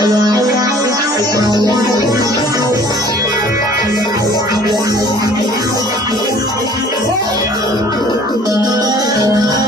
Thank you.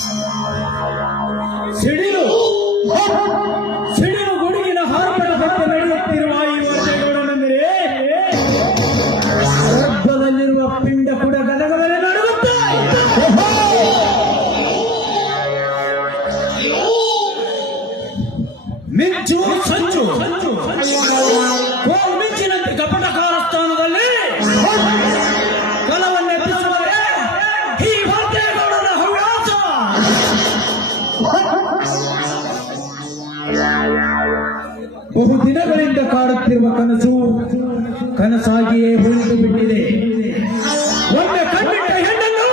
ವರ್ಷಗಳಿಂದ ಕಾಡುತ್ತಿರುವ ಕನಸು ಕನಸಾಗಿಯೇ ಹೊರಟು ಬಿಟ್ಟಿದೆ. ಒಮ್ಮೆ ಕಣ್ಣಿಟ್ಟ ಹೆಣ್ಣನ್ನು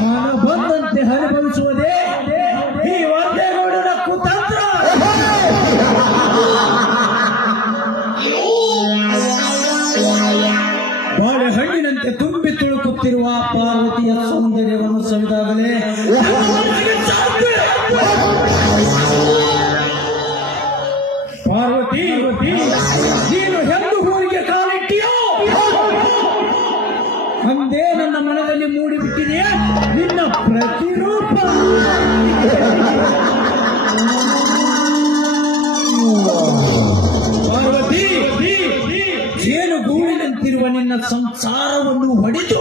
ಮನ ಬಂದಂತೆ ಅನುಭವಿಸುವುದೇ ಈ ಒಂದೇಗೌಡರ ಕುತಂತ್ರ. ಬಾಳೆ ಬಾಳೆಹಣ್ಣಿನಂತೆ ತುಂಬಿ ತುಳುಕುತ್ತಿರುವ ಅಪ್ಪ ಸಂಸಾರವನ್ನು ಹೊಡೆದು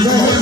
ನೋಡ್ರಿ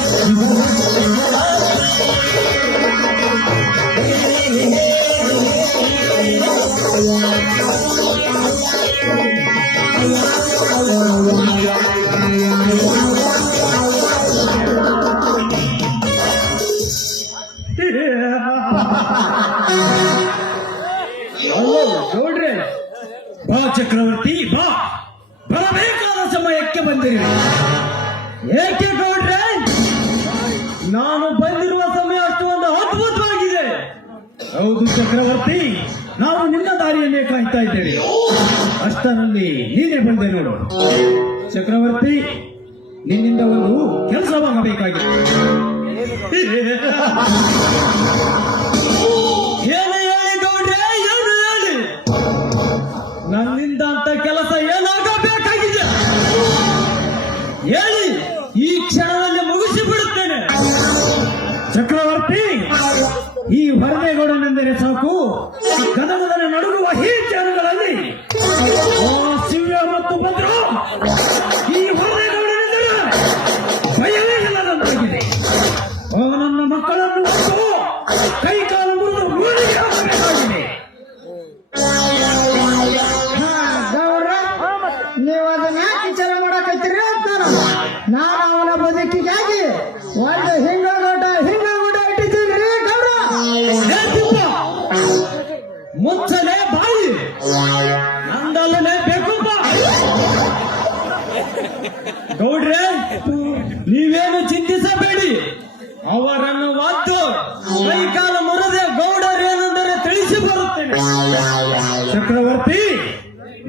ಚಕ್ರವರ್ತಿ,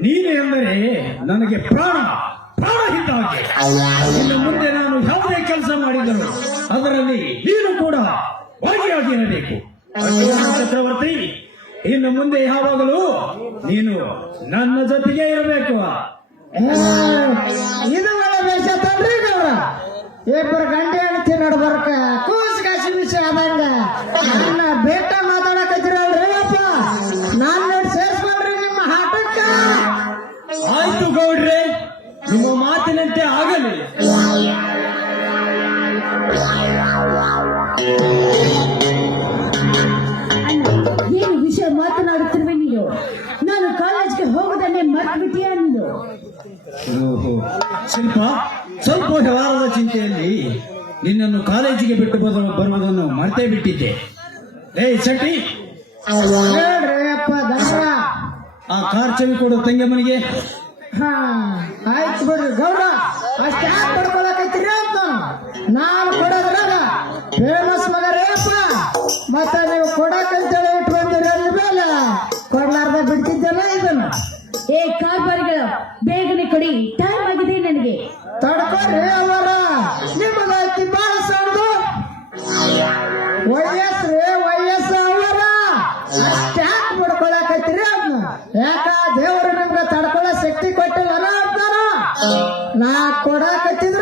ನೀನು ಎಂದರೆ ನನಗೆ ಪ್ರಾಣ ಪ್ರಾಣ ಹಿತಾಗಿ ಇನ್ನು ಮುಂದೆ ನಾನು ಯಾವುದೇ ಕೆಲಸ ಮಾಡಿದರು ಅದರಲ್ಲಿ ನೀನು ಕೂಡ ಭಾಗಿಯಾಗಿರಬೇಕು. ಚಕ್ರವರ್ತಿ, ಇನ್ನು ಮುಂದೆ ಯಾವಾಗಲೂ ನೀನು ನನ್ನ ಜೊತೆಗೆ ಇರಬೇಕು. ಇದು ಇಬ್ಬರು ಗಂಟೆ ಹೇಳ್ತೀನಿ ನಡ್ಬರ್ಕ ಕೂಸ್ ಕಾಸಿ ವಿಷಯ ಆದಂಗ ಅಣ್ಣ ಏನು ವಿಷಯ ಮಾತನಾಡುತ್ತಿರುವೆ ನೀನು? ನಾನು ಕಾಲೇಜ್ಗೆ ಹೋಗುದನ್ನೇ ಮರ್ತು ಬಿಟ್ಟಿಯಾ ನೀನು? ಓಹೋ ಶಿಲ್ಪ ಸ್ವಲ್ಪ ವ್ಯವಹಾರದ ಚಿಂತೆಯಲ್ಲಿ ನಿನ್ನನ್ನು ಕಾಲೇಜಿಗೆ ಬಿಟ್ಟು ಬರೋ ಬರುವುದನ್ನು ಮರ್ತೇ ಬಿಟ್ಟಿದ್ದೆ. ಏಯ್ ಶೆಟ್ಟಿ! ಹೇಳ್ರಿ ಅಪ್ಪ ದಾರ ಆ ಕಾರ್ ಚವಿ ಕೊಡು ತಂಗಮ್ಮನಿಗೆ ಹಾ ಆಯ್ತು ಬಿಡ್ರಿ. ಗೌಡ ಅಷ್ಟ ಯಾಕೆ ಪಡ್ಕೊಳಕತ್ತೀರಿ ಅಂತ. ನಾನು ಕೊಡೋದ್ರಾಗ ಫೇಮಸ್ ಮಗ ರೇಪ ಮತ್ತ ನೀವು ಕೊಡಕಂತೇಳಿ ಇಟ್ಟು ಬಂದಿರಿ ಅಂದ ಮೇಲೆ ಕೊಡ್ಲಾರ್ದ ಬಿಡ್ತಿದ್ದಲ್ಲ ಇದನ್ನ. ಏ ಕಾರ್ಬಾರಿಗಳು ಬೇಗನೆ ಕೊಡಿ. ಟೈಮ್ ಆಗಿದೆ ನನಗೆ. ತಡ್ಕೊಳ್ರಿ ಅವರ ನಿಮ್ಮದೈತಿ ನಾ ಕೊಡಕತ್ತಿದ್ರ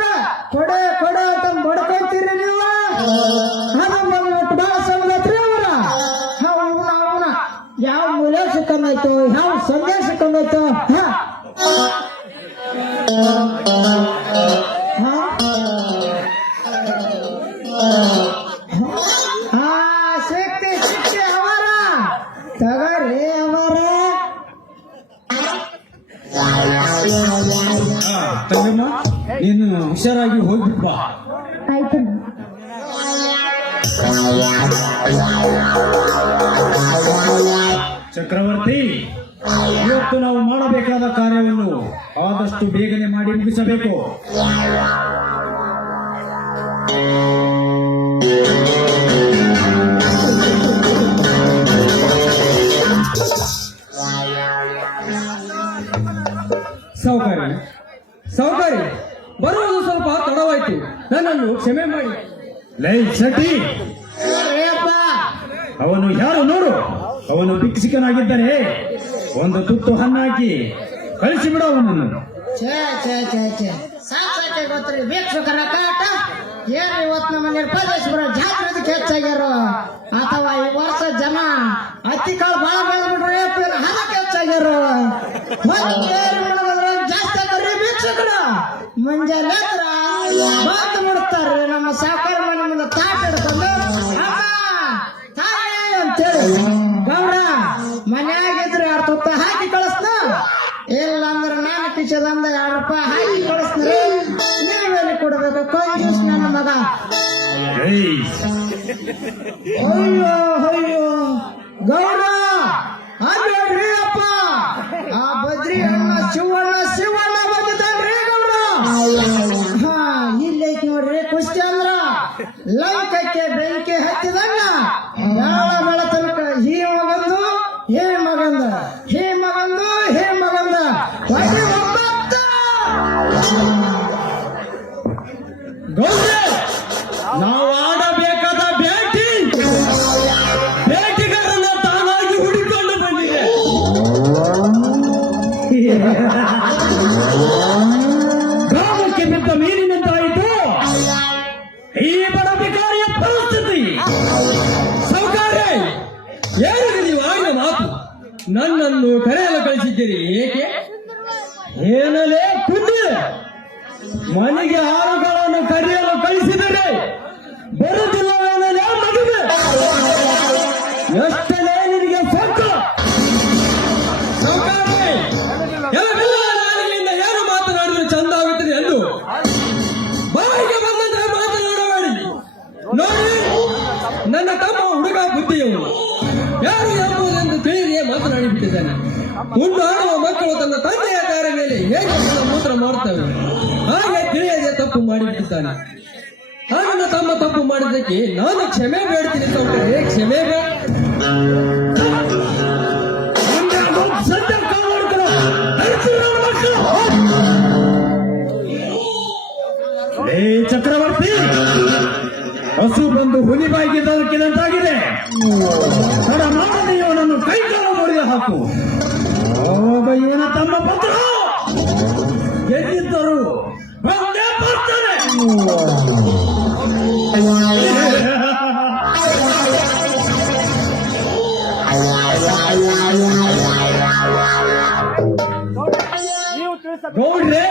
ಆದಷ್ಟು ಬೇಗನೆ ಮಾಡಿ ಮುಗಿಸಬೇಕು. ಸೌಕರ್ಯ. ಸೌಕರ್ಯ. ಬರುವುದು ಸ್ವಲ್ಪ ತಡವಾಯ್ತು. ನನ್ನನ್ನು ಕ್ಷಮೆ ಮಾಡಿ. ಲೈ ಶೆಟ್ಟಿ. ಅಪ್ಪ ಅವನು ಯಾರು ನೋಡು. ಅವನು ಭಿಕ್ಷುಕನಾಗಿದ್ದರೆ ಒಂದು ತುತ್ತು ಹಣ್ಣಾಕಿ. ಕಳಿಸಿಬಿಡ ಅವನನ್ನು. ಛೇ ಛೇ ಛೇ ಛೇ. ಕಾಟ. ನಮ್ಮ ಹೆಚ್ಚಾಗ್ಯಾರ? ಅಥವಾ ಈ ವರ್ಷ ಜನ ಕಾಳು ಭಾಳ ಜಾಸ್ತಿ ಮುಂಜಾನೆ ಹತ್ರ ಬಂದು ಬಿಡ್ತಾರ್ರಿ ನಮ್ಮ ಸಾಕಾರ ಮನೆ ಮುಂದೆ ತಾಟ ಹಿಡ್ಕೊಂಡು ಅಂತೇಳಿ. ಇಲ್ಲ ಅಂದ್ರೆ ನಾನು ಅಂದ ಎರಡು ರೂಪಾಯಿ ಹಾಕಿ ಕಳಿಸ್ತಾರೆ ನೀವೇನು ಕೊಡಬೇಕು. ಕಂಜೂಸ್ ನನ್ನ ಮಗ. ಅಯ್ಯೋ ಅಯ್ಯೋ. ಗೌಡ ಅಲ್ರಿ ಅಪ್ಪ ಆ ಬದ್ರಿ ಅಣ್ಣ ಶಿವಣ್ಣ ಶಿವಣ್ಣ ಬಂದಿದ್ದಾನ್ರಿ ಗೌಡ. ಹಾ ಇಲ್ಲೈತಿ ನೋಡ್ರಿ ಕುಸ್ತಿ ಅಂದ್ರ ಲಂಕಕ್ಕೆ ಬೆಂಕಿ ಹತ್ತಿದಂಗ. ತಮ್ಮ ಹುಡುಗ ಬುದ್ಧಿಯವರು? ಯಾರು ಎಂಬುದೆಂದು ತಿಳಿದೇ ಮಾತನಾಡಿಬಿಟ್ಟಿದ್ದಾನೆ. ಉಂಡು ಆಡುವ ಮಕ್ಕಳು ತನ್ನ ತಂದೆಯ ದಾರ ಮೇಲೆ ಹೇಗೆ ಮೂತ್ರ ಮಾಡುತ್ತವೆ ಹಾಗೆ ತಿಳಿಯದೆ ತಪ್ಪು ಮಾಡಿಬಿಟ್ಟಿದ್ದಾನೆ. ಆಗ ತಮ್ಮ ತಪ್ಪು ಮಾಡಿದ್ದಕ್ಕೆ ನಾನು ಕ್ಷಮೆ ಬೇಡ್ತೀನಿ ಸೌಕರ್ಯ ಕ್ಷಮೆ ಬೇಡ ಬಂದು ಹುಲಿ ಬಾಯಿಗೆ ದೊರಕಿದಂತಾಗಿದೆ ತಡ ಮಾಡದೆ ಇವನನ್ನು ಕೈಕಾಲ ಮುರಿದು ಹಾಕು. ಇವನ ತಮ್ಮ ಪತ್ರ? ಗೆದ್ದಿದ್ದರು ಬಂದೇ ಬರ್ತಾರೆ ಗೌಡ್ರೆ,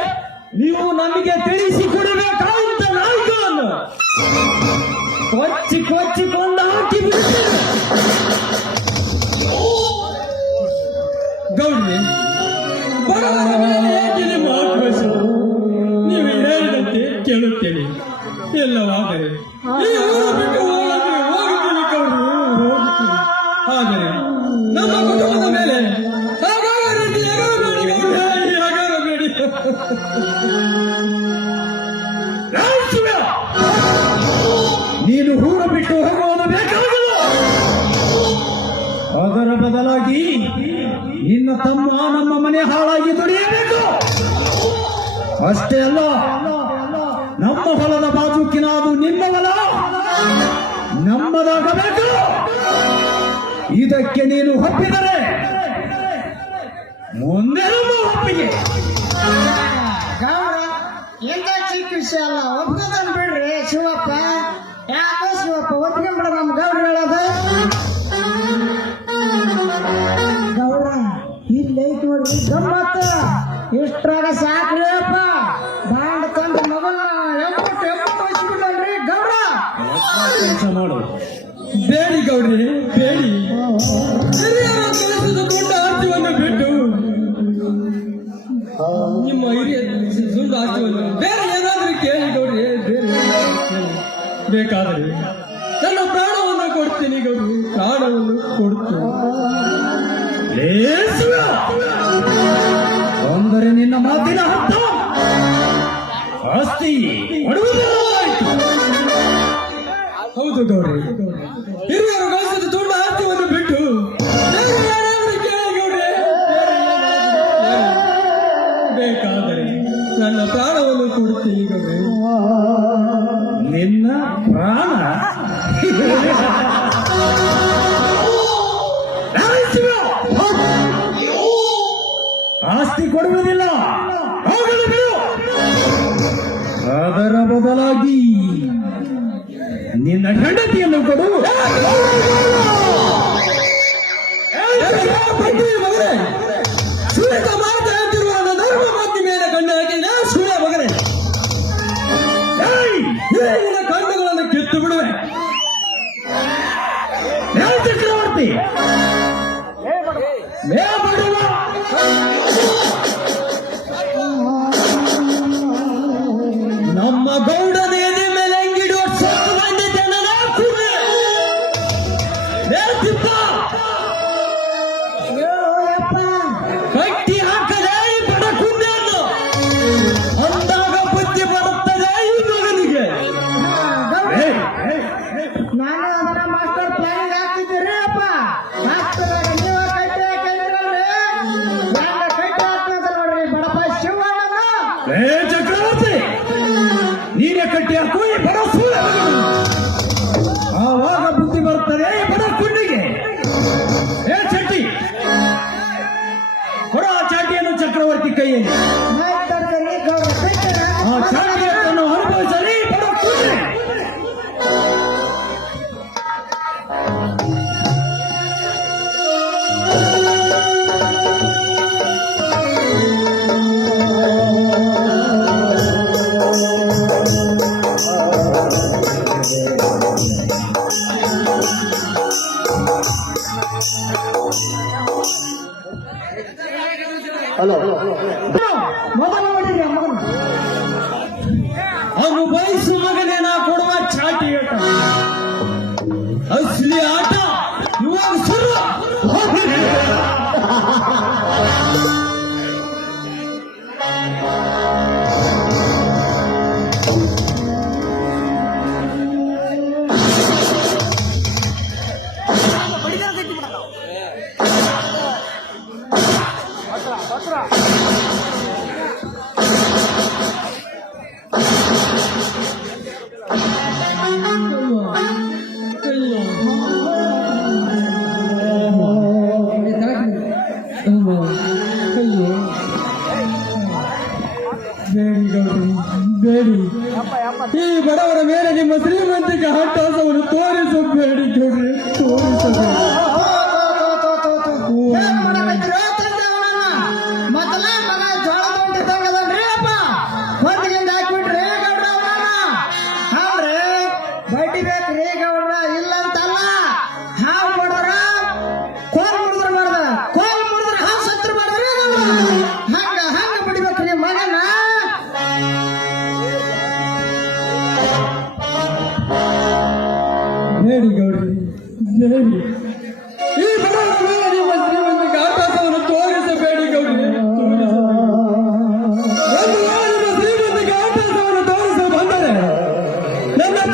ನೀವು ನಮಗೆ ತಿಳಿಸಿ ಕೊಡಬೇಕಾದಂತ ನಾಯ್ಗಳನ್ನು ಕೊಚ್ಚಿ ಕೊಚ್ಚಿಕೊಂಡು ಹಾಕಿ ಗೌಡ್ರಿ ನೀವು ಹೇಳಿದಂತೆ ಕೇಳುತ್ತೇನೆ. ಎಲ್ಲವಾದರೆ ಅಷ್ಟೇ ಅಲ್ಲ, ನಮ್ಮ ಹೊಲದ ಬಾಜುಕಿನ ಅದು ನಿಮ್ಮ ಹೊಲ ನಮ್ಮದಾಗಬೇಕು. ಇದಕ್ಕೆ ನೀನು ಒಪ್ಪಿದರೆ ಮುಂದೆ ಒಪ್ಪಿಗೆ. ಎಂತ ಚಿಕ್ಕ ವಿಷಯ ಅಲ್ಲ ಗೌಡ್ರಿ ಬೇಡಿ ಹಿರಿಯರ ಕಳಿಸಿದ ದೊಡ್ಡ ಆರ್ತಿಯನ್ನು ಬಿಟ್ಟು ನಿಮ್ಮ ಹಿರಿಯ ಸುಂದ ಆರ್ತಿವನ್ನು ಬೇರೆ ಏನಾದರೂ ಕೇಳಿ ಗೌಡ್ರಿ ಬೇರೆ ಬೇಕಾದರೆ. ನನ್ನ ಪ್ರಾಣವನ್ನು ಕೊಡ್ತೀನಿ ಗೌರಿ ಪ್ರಾಣವನ್ನು ಕೊಡ್ತೀನಿ. ಅಂದರೆ ನಿನ್ನ ಮಾತಿನ ಹತ್ತ ಆಸ್ತಿ ಹೌದು ಗೌಡ್ರಿ. ಪ್ರಾಣವನ್ನು ಕೊಡುತ್ತೇನೆ ನಿನ್ನ ಪ್ರಾಣ? ಆಸ್ತಿ ಕೊಡುವುದಿಲ್ಲ. ಅದರ ಬದಲಾಗಿ ನಿನ್ನ ಹೆಂಡತಿಯನ್ನು ಕೊಡು. ನಮ್ಮ ಗೌಡ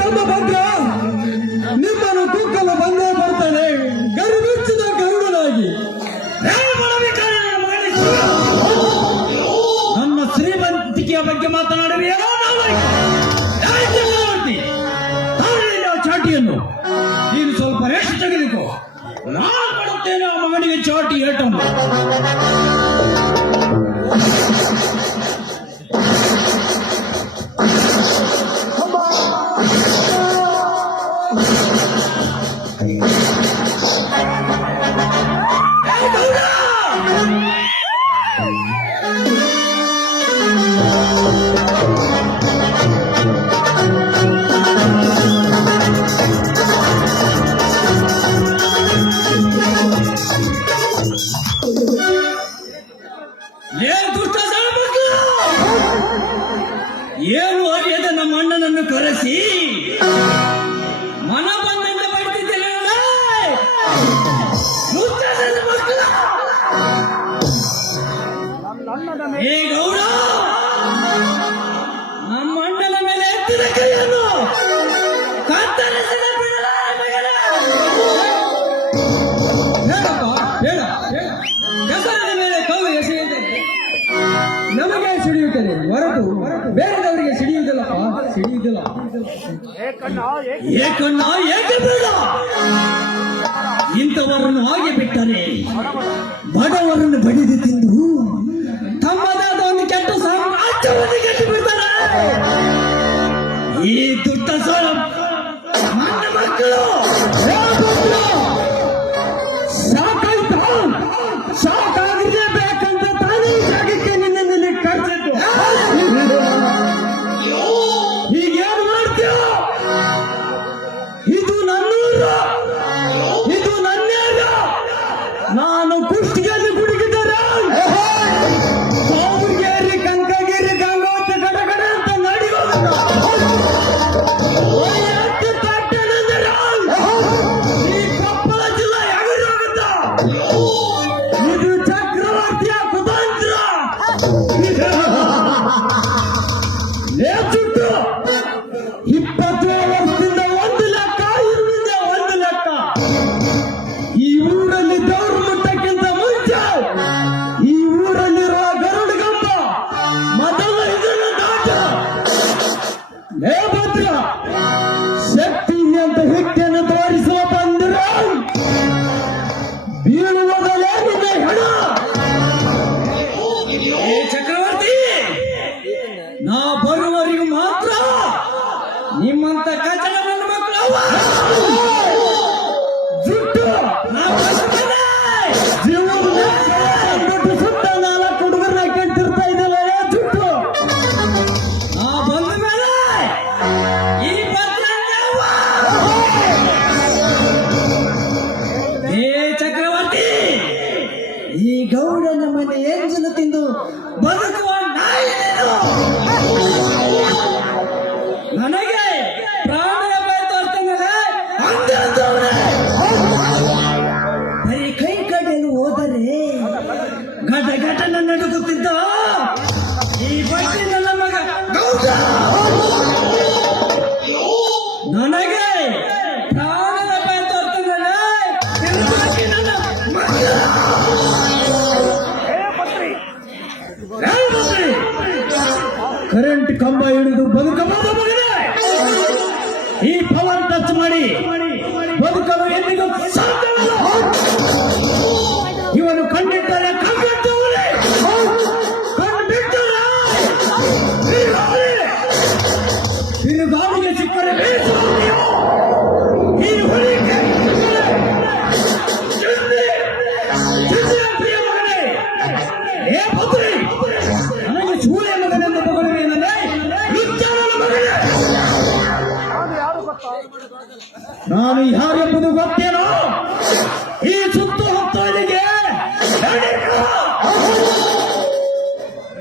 ಧರ್ಮ ನಿಮ್ಮನ್ನು ತೂಕಲು ಬಂದ ಏನು ಅರಿಯದ ನಮ್ಮ ಅಣ್ಣನನ್ನು ಕರೆಸಿ ಏಕಣ್ಣ ಏಕಬೇಡ ಇಂಥವರನ್ನು ಹಾಗೆ ಬಿಟ್ಟರೆ ಬಡವರನ್ನು ಬಡಿದು ತಿಂದು ತಮ್ಮದಾದ ಒಂದು ಕೆಟ್ಟ ಸಾಮ್ರಾಜ್ಯವನ್ನು ಕಟ್ಟಿ ಬಿಡ್ತಾರೆ. ಈ ದುಡ್ಡ ಸರ ನನ್ನ ಸಾಕಾಯ್ತಾ?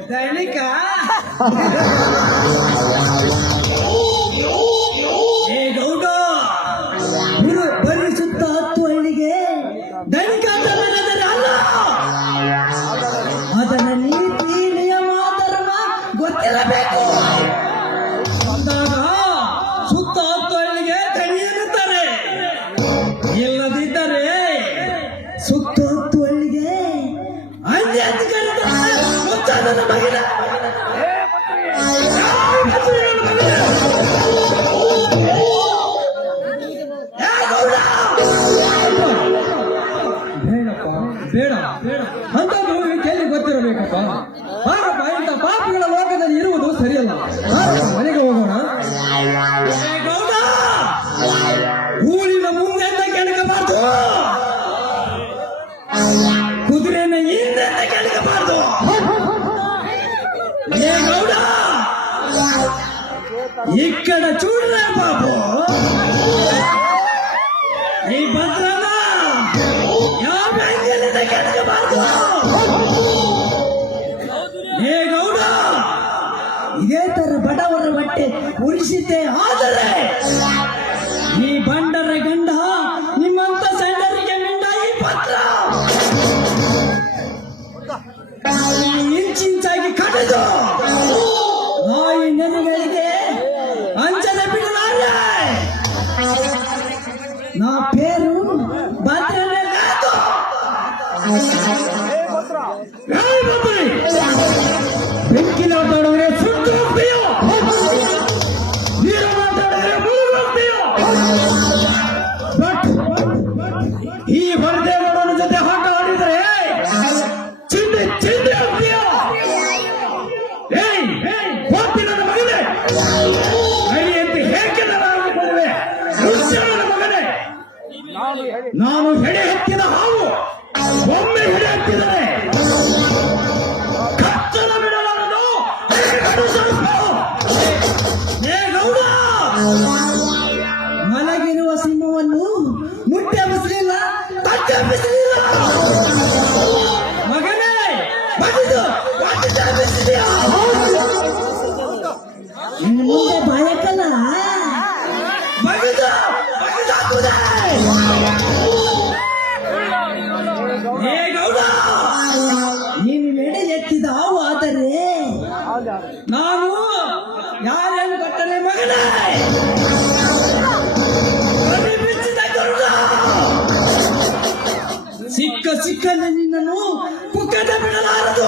Dahil may ka. ఇక్కడ చూడలేపా Thank you. ನಾವು ಯಾರೇನು ಕಟ್ಟಲೆ ಮಗನ? ಸಿಕ್ಕ ಸಿಕ್ಕಲ್ಲಿ ನಿನ್ನನ್ನು ಪುಕ್ಕದ ಬಿಡಲಾರದು!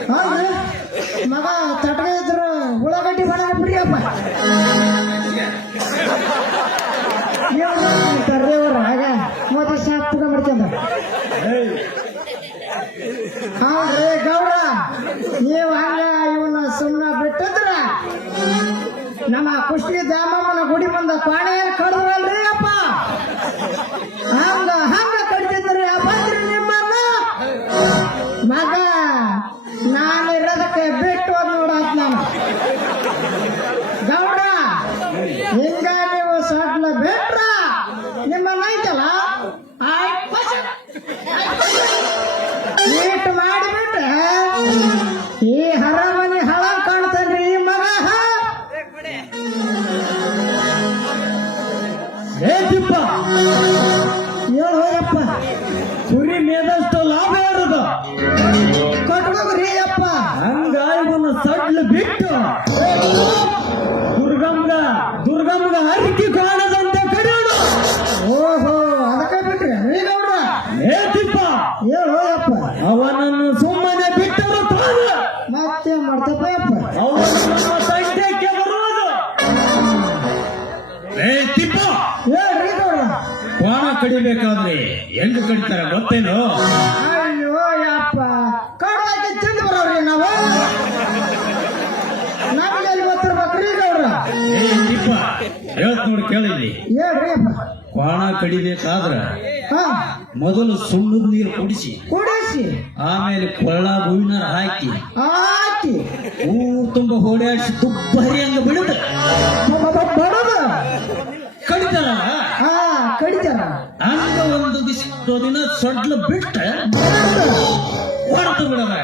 ಕಡಿಬೇಕಾದ್ರ ಮೊದಲು ಸುಳ್ಳು ನೀರು ಕುಡಿಸಿ. ಕುಡಿಸಿ. ಆಮೇಲೆ ಕೊಳ್ಳ ಹೂವಿನ ಹಾಕಿ. ಹಾಕಿ. ಊರು ತುಂಬ ಹೊಡೆಯಾಡಿಸಿ ದುಬ್ಬರಿ ಹಂಗ ಬಿಡುದು. ಕಡಿತಾರ? ಕಡಿತಾರ. ಹಂಗ ಒಂದು ದಿನ ಸೊಡ್ಲು ಬಿಟ್ಟು ಹೊರತು ಬಿಡದ.